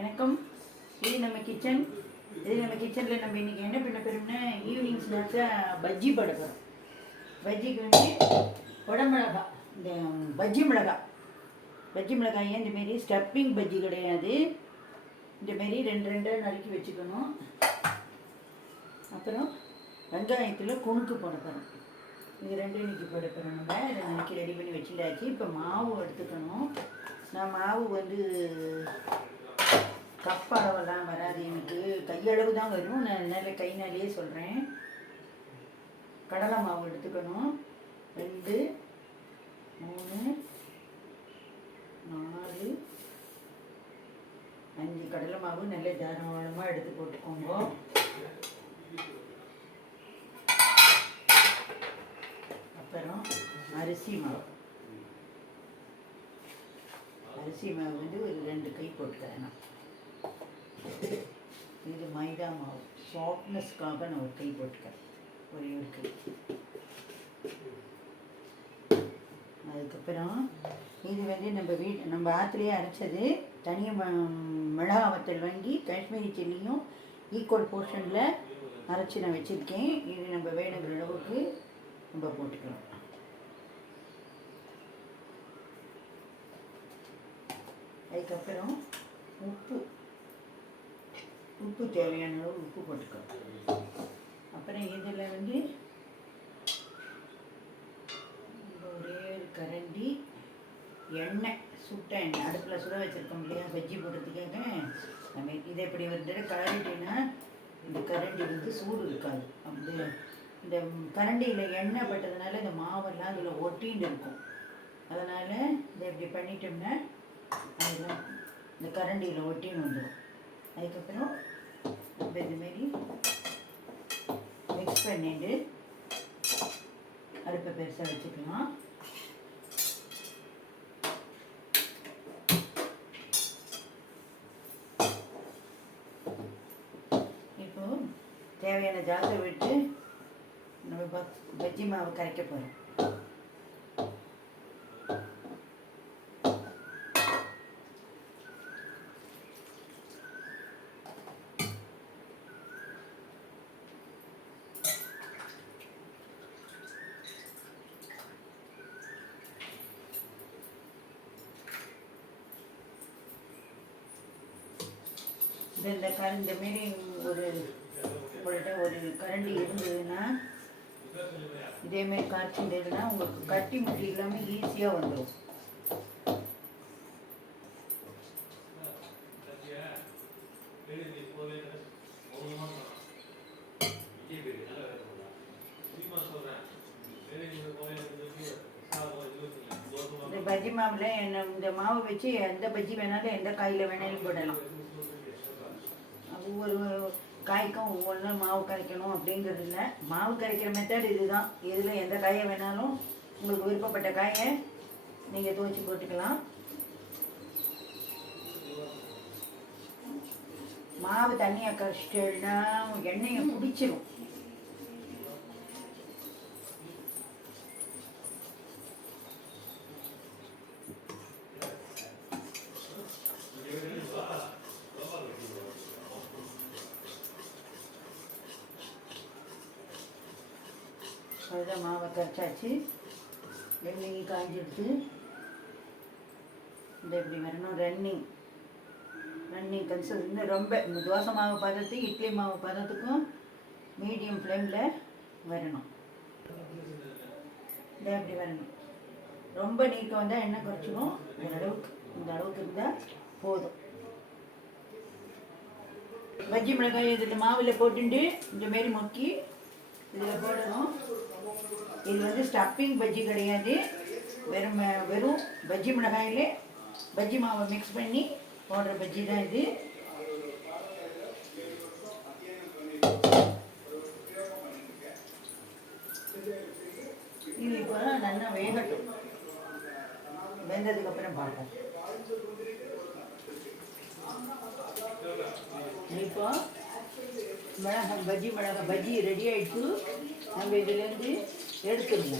வணக்கம். இது நம்ம கிச்சன். நம்ம கிச்சனில் நம்ம இன்றைக்கி என்ன பண்ண போகிறோம்னா ஈவினிங் ஸ்நாக்ஸாக பஜ்ஜி போட போகிறோம். பஜ்ஜிக்கு வந்து குடமிளகா, இந்த பஜ்ஜி மிளகாயை இந்தமாரி ஸ்டப்பிங் பஜ்ஜி கிடையாது, இந்தமாரி ரெண்டு ரெண்டாக நறுக்கி வச்சுக்கணும். அப்புறம் வெங்காயத்தில் குணுக்கு போட போகிறோம். இது ரெண்டும் இன்றைக்கி போட போகிறோம். நம்ம இதை நறுக்கி ரெடி பண்ணி வச்சுட்டாச்சு. இப்போ மாவு எடுத்துக்கணும். நான் மாவு வந்து கப் அளவெல்லாம் வராது, எனக்கு கையளவு தான் வரும். நான் அதனால் கைனாலேயே சொல்கிறேன். கடலை மாவு எடுத்துக்கணும். 2 3 4 5 கடலை மாவு நல்ல தாராளமாக எடுத்து போட்டுக்கோங்க. அப்புறம் அரிசி மாவு வந்து ஒரு 2 கை போட்டுக்கிறேன். இது மைதா மாவு சாஃப்ட்னஸ்க்காக நான் ஒரு கை போட்டுக்கிறேன், ஒரே ஒரு கை. அதுக்கப்புறம் இது வந்து நம்ம ஆற்றுலேயே அரைச்சது, தனியாக மிளகா வத்தல் வாங்கி காஷ்மீரி சில்லியும் ஈக்குவல் போர்ஷனில் அரைச்சி நான் வச்சுருக்கேன். இது நம்ம வேணுங்கிற அளவுக்கு நம்ம போட்டுக்கலாம். அதுக்கப்புறம் உப்பு தேவையான அளவு உப்பு போட்டுக்கலாம். அப்புறம் இதில் வந்து ஒரே ஒரு கரண்டி எண்ணெய், சுட்ட எண்ணெய் அடுப்பில் சுட வச்சுருக்கோம் இல்லையா பஜ்ஜி போடுறதுக்காக. நம்ம இதை இப்படி ஒரு தடவை கரண்டினா இந்த கரண்டி வந்து சூடு இருக்காது. அப்படி இந்த கரண்டியில் எண்ணெய் பட்டதுனால இந்த மாவெல்லாம் அதில் ஒட்டின்னு இருக்கும். அதனால் இதை இப்படி பண்ணிட்டோம்னா அதெல்லாம் இந்த கரண்டியில் ஒட்டின்னு வந்துடும். அதுக்கப்புறம் நம்ம இதுமாரி மிக்ஸ் பண்ணிட்டு அடுப்பை பெருசாக வச்சுக்கலாம். இப்போது தேவையான ஜாத்தை விட்டு நம்ம பஜ்ஜி மாவு கரைக்க போகிறோம். இந்த மாரி ஒரு கரண்டி இருந்ததுன்னா இதேமாரி காய்ச்சிருந்ததுன்னா உங்களுக்கு கட்டி முட்டி இல்லாமல் ஈஸியாக வந்துடும். இந்த பஜ்ஜி மாவில் இந்த மாவு வச்சு எந்த பஜ்ஜி வேணாலும் எந்த காயில் வேணாலும் போடலாம். ஒவ்வொரு காய்க்கும் ஒவ்வொன்று மாவு கரைக்கணும் அப்படிங்கிறது இல்லை. மாவு கரைக்கிற மெத்தட் இதுதான். இதில் எந்த காயை வேணாலும் உங்களுக்கு விருப்பப்பட்ட காயை நீங்கள் துவைச்சி போட்டுக்கலாம். மாவு தண்ணியை கரைச்சிட்டேன்னா எண்ணெயை பிடிச்சிடும். அதுதான் மாவை கரைச்சாச்சு. எண்ணெய் காய்ஞ்சிடுச்சு. இந்த இப்படி வரணும். ரன்னிங் கன்சல் இன்னும் ரொம்ப இந்த தோசை மாவு பதத்துக்கு இட்லி மாவு பதத்துக்கும் மீடியம் ஃப்ளேமில் வரணும். இந்த இப்படி வரணும். ரொம்ப நீக்கம் வந்தால் எண்ணெய் குறைச்சிடும். இந்த அளவுக்கு இருந்தால் போதும். பஜ்ஜி மிளகாய் இதில் மாவில் போட்டுட்டு இந்தமாரி மொக்கி இதில் போடணும். இது வந்து ஸ்டப்பிங் பஜ்ஜி கிடையாது, வெறும் பஜ்ஜி மிளகாயிலே பஜ்ஜி மாவை மிக்ஸ் பண்ணி போடுற பஜ்ஜி தான் இது. இது இப்போ நல்லா வேகட்டும். வெந்ததுக்கப்புறம் பார்ப்போம். இப்போ மிளகாய் பஜ்ஜி ரெடி ஆகிடுச்சு. நம்ம இதுலேருந்து எடுத்துருங்க.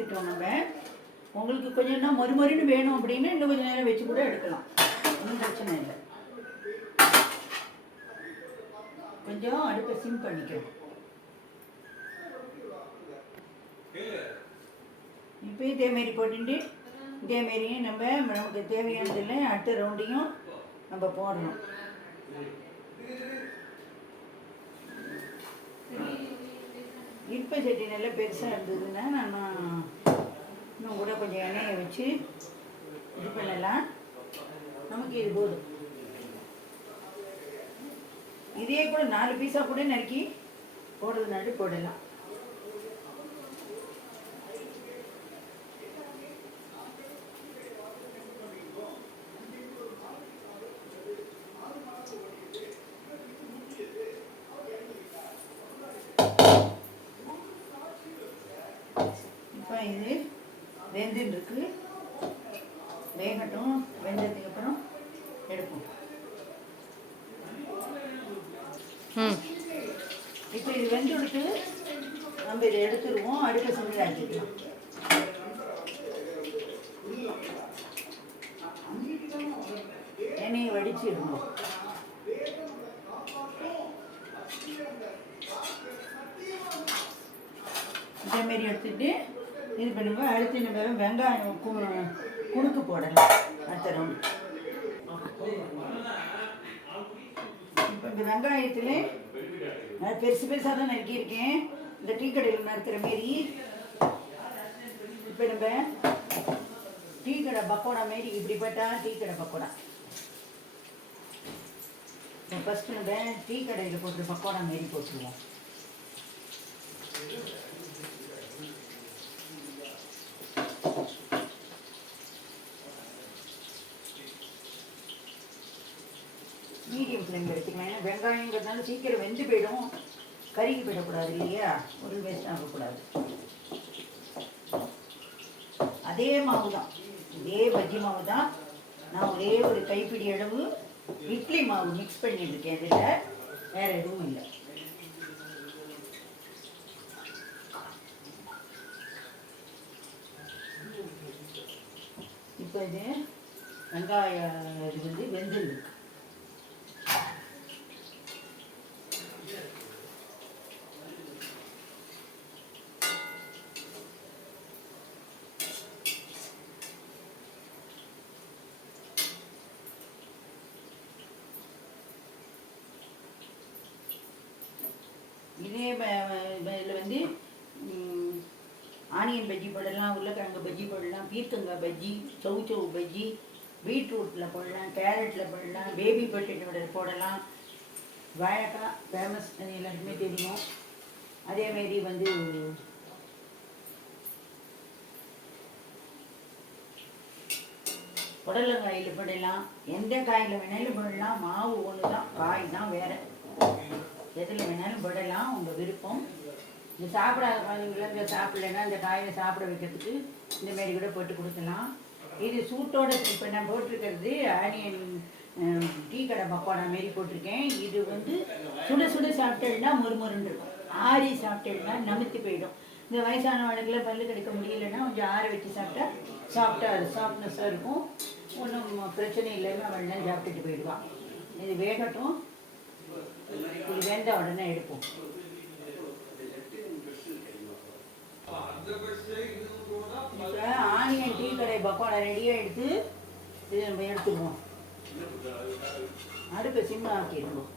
எடுத்துட்டோம் நம்ம. உங்களுக்கு கொஞ்சம் இன்னும் மொறுமொறுன்னு வேணும் அப்படின்னா இன்னும் கொஞ்சம் நேரம் வச்சு கூட எடுக்கலாம், ஒன்றும் பிரச்சனை இல்லை. கொஞ்சம் அடுப்பை சிம் பண்ணிக்கிறோம். இப்போ இதேமாரி போட்டுட்டு இதேமாரியும் நமக்கு தேவையானதில் அடுத்த ரவுண்டையும் நம்ம போடணும். இட்பை சட்டி நல்லா பெருசாக இருந்ததுன்னா நான் இன்னும் கூட கொஞ்சம் எண்ணெயை வச்சு இது பண்ணலாம். நமக்கு இது போதும். இதே கூட 4 பீஸாக கூட நறுக்கி போடுறதுனால போடலாம். இப்போ இது வெந்துன்னு இருக்கு, வேகட்டும். வெந்ததுக்கு அப்புறம் எடுப்போம். இப்போ இது வெந்துடுத்து நம்ம இதை எடுத்துருவோம். அடுப்பை சிம்மில் ஆக்கிக்கலாம். எண்ணெயை வடிச்சிடணும். இதேமாரி எடுத்துட்டு இது பண்ணுங்க. அடுத்து நம்ம வெங்காயம் குணுக்கு போடலாம் அடுத்த ரவுண்டு. இப்போ இந்த வெங்காயத்தில் நான் பெருசு பெருசாக தான் நறுக்கியிருக்கேன், இந்த டீ கடையில் நறுக்கிற மாரி. இப்போ நம்ம டீ கடை பக்கோடா மாரி இப்படிப்பட்டா டீ கடை பக்கோடா. இப்போ ஃபஸ்ட்டு நம்ம டீ கடையில் போட்டு பக்கோடா மாரி போட்டுருவோம். மீடியம் ஃப்ளேமில் வச்சுக்கலாம். ஏன்னா வெங்காயங்கிறதுனால சீக்கிரம் வெந்து போயிடும், கருகி போயிடக்கூடாது இல்லையா, ஒரு வேஸ்ட் ஆகக்கூடாது. அதே மாவு தான், இதே பஜ்ஜி மாவு தான். நான் ஒரே ஒரு கைப்பிடி அளவு இட்லி மாவு மிக்ஸ் பண்ணியிருக்கேன். இதில் வேறு எதுவும் இல்லை. இப்போ இது வெங்காயம் இது வெந்துருக்கு. இதே இதில் ஆனியன் பஜ்ஜி போடலாம், உருளைக்கிழங்கு பஜ்ஜி போடலாம், பீர்க்கங்காய் பஜ்ஜி, சவு பஜ்ஜி, பீட்ரூட்டில் போடலாம், கேரட்டில் போடலாம், பேபி பொட்டேட்டோட போடலாம். வாழைக்காய் ஃபேமஸ், அது எல்லாருக்குமே தெரியும். அதேமாரி புடலங்காயில் போடலாம், எந்த காயில் வேணாலும் போடலாம். மாவு ஒன்று தான், காய் தான் வேறு. எதில் வேணாலும் போடலாம், உங்கள் விருப்பம். இந்த சாப்பிடாத குழந்தைங்களாம் இந்த சாப்பிட்லன்னா இந்த காயை சாப்பிட வைக்கிறதுக்கு இந்தமாரி கூட போட்டு கொடுக்கலாம். இது சூட்டோட இப்போ நான் போட்டிருக்கிறது ஆனியன் டீ கடை பக்கோடா மாரி போட்டிருக்கேன். இது சுட சுட சாப்பிட்டேன்னா மொறுமொறுன்னு இருக்கும், ஆறி சாப்பிட்டேன்னா நமுத்தி போயிடும். இந்த வயசானவங்களுக்குலாம் பல்லு கிடைக்க முடியலன்னா கொஞ்சம் ஆற வச்சு சாப்பிட்டா சாஃப்ட்னஸாக இருக்கும், ஒன்றும் பிரச்சனை இல்லைன்னு அவள்லாம் சாப்பிட்டுட்டு போயிடுவான். இது வேகட்டும். இது வெந்த உடனே எடுப்போம். இப்போ ஆனியன் டீ கடை பக்கோடா ரெடியாக எடுத்து இது நம்ம எடுத்துக்குவோம். அடுப்பை சிம்மா ஆக்கிடுவோம்.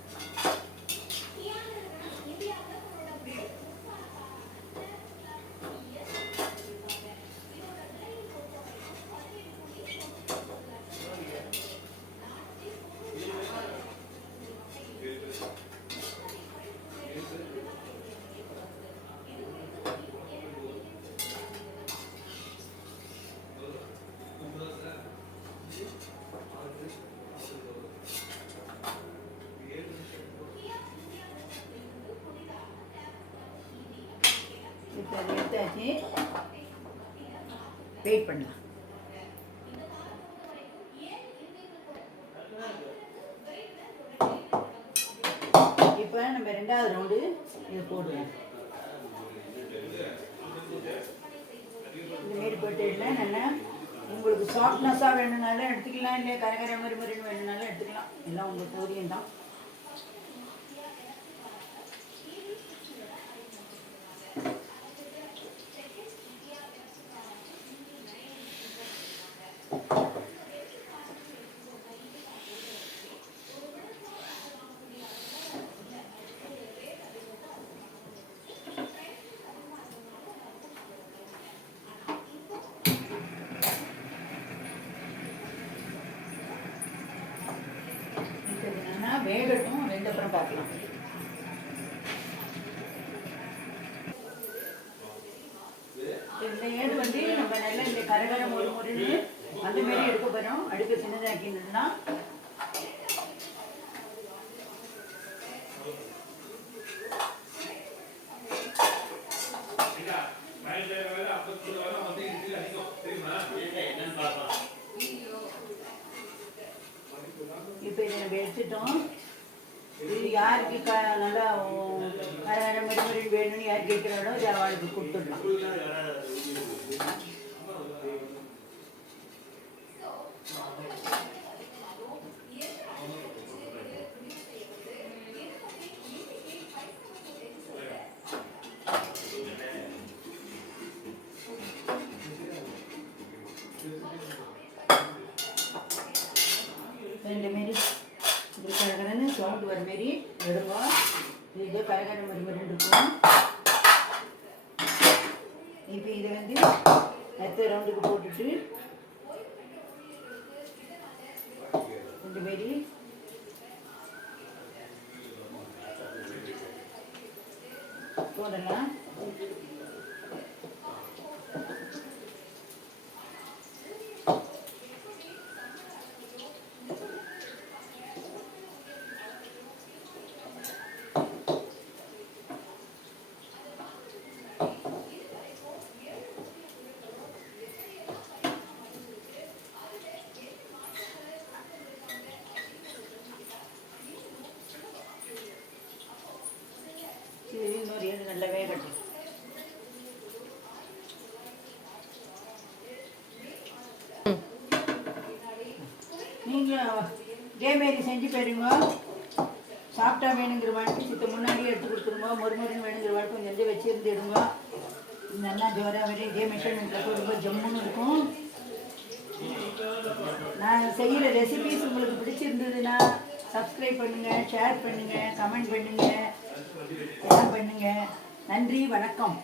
இப்போ அதை எடுத்தாச்சு, வெயிட் பண்ணலாம். இப்போ நம்ம 2வது ரவுண்டு இதை போடுவோம். இதுமாரி போட்டுடலாம். நல்லா உங்களுக்கு சாஃப்ட்னஸாக வேணும்னாலும் எடுத்துக்கலாம், இல்லை கரகர மறுமருன்னு வேணும்னாலும் எடுத்துக்கலாம். எல்லாம் உங்களுக்கு சௌரியம் தான். வேகட்டும், வெந்தப்புறம் பார்க்கலாம். இந்த ஏடு வந்து நம்ம நல்லா இந்த கரகரம் ஒரு முறைன்னு அந்த மாதிரி எடுக்க போகிறோம். அடுக்க சின்னதாக்கினா இப்போ இதை நம்ம எடுத்துட்டோம். இது யாருக்கு நல்லா கரகர மறுமொழி வேணும்னு யார் கேட்குறாளோ அதை அவளுக்கு கொடுத்துடலாம். ரெண்டுமாரி இப்படி கரகரன்னு சவுண்டு வர மாரி எடுங்க. இது கரகர மறுமருன்னு இருக்கும். இப்போ இதை வந்து அடுத்த ரவுண்டுக்கு போட்டுட்டு ரெண்டுமாரி போடலாம். இன்னொரு ஏடு நல்லா வேகட்டும். நீங்கள் இதேமாரி செஞ்சு போயிருங்க. சாப்பிட்டா வேணுங்கிற வாழ்க்கை சித்த முன்னாடியே எடுத்து கொடுத்துருங்க. மறுமொழின்னு வேணுங்கிற வாழ்க்கை கொஞ்சம் கொஞ்சம் வச்சுருந்து எடுங்க. நல்லா ஜோராக வர இதே மெஷர்மெண்ட்டில் ரொம்ப ஜம்முன்னு இருக்கும். நான் செய்கிற ரெசிபிஸ் உங்களுக்கு பிடிச்சிருந்ததுன்னா சப்ஸ்கிரைப் பண்ணுங்கள், ஷேர் பண்ணுங்கள், கமெண்ட் பண்ணுங்கள், எல்லாம் பண்ணுங்கள். நன்றி, வணக்கம்.